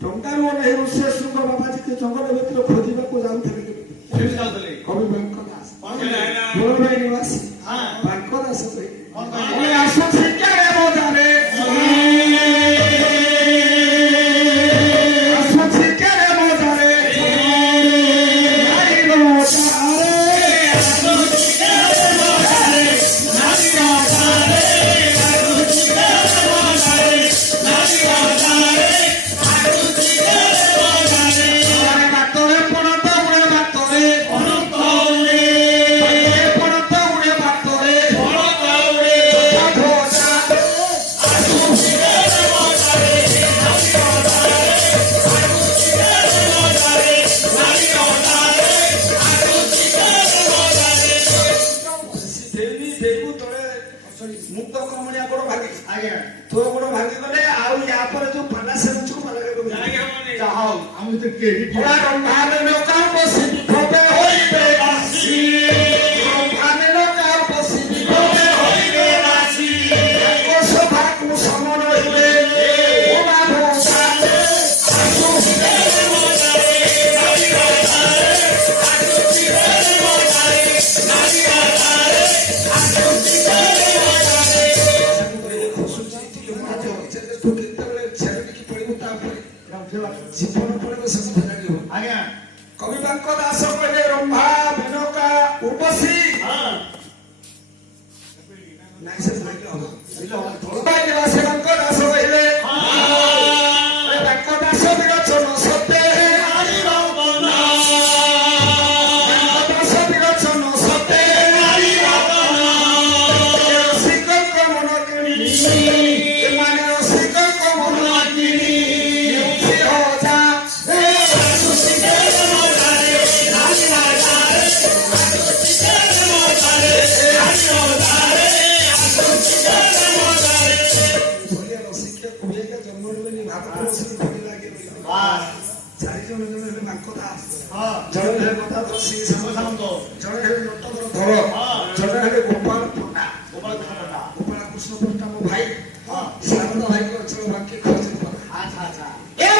ଟଙ୍କା ନେହେରୁ ସେ ଶୃଙ୍ଗ ବାବାଜୀ के ଜଙ୍ଗଲ ଭିତରେ ଖୋଜିବାକୁ ଯାଉଥିଲେ କବି ବାଙ୍କ ଦାସ ଗୋଳବାଇ ନିବାସୀ ବାଙ୍କ ଦାସ କହି ଆସୁଛି କେବେ ମଜାରେ ଆସୁଛି କେବେ ମଜାରେ জীবন পড়বে সব লাগি আজ্ঞা কবি বাঙ্ক দাস কইলে রম্ভা মেনকা উর্বশী নাই সে লাগি হলো ধরবাই নিবাসী বাঙ্ক দাস কইলে বাঙ্ক দাস বিরচন সত্যে আরি বাবনা বাঙ্ক দাস বিরচন সত্যে আরি বাবনা শিকক মন কিনি মানে শিকক মন কিনি गोपाल कृष्ण पट्टा मो भाई शारदा भाई को चलो बाकी खोज अच्छा अच्छा ए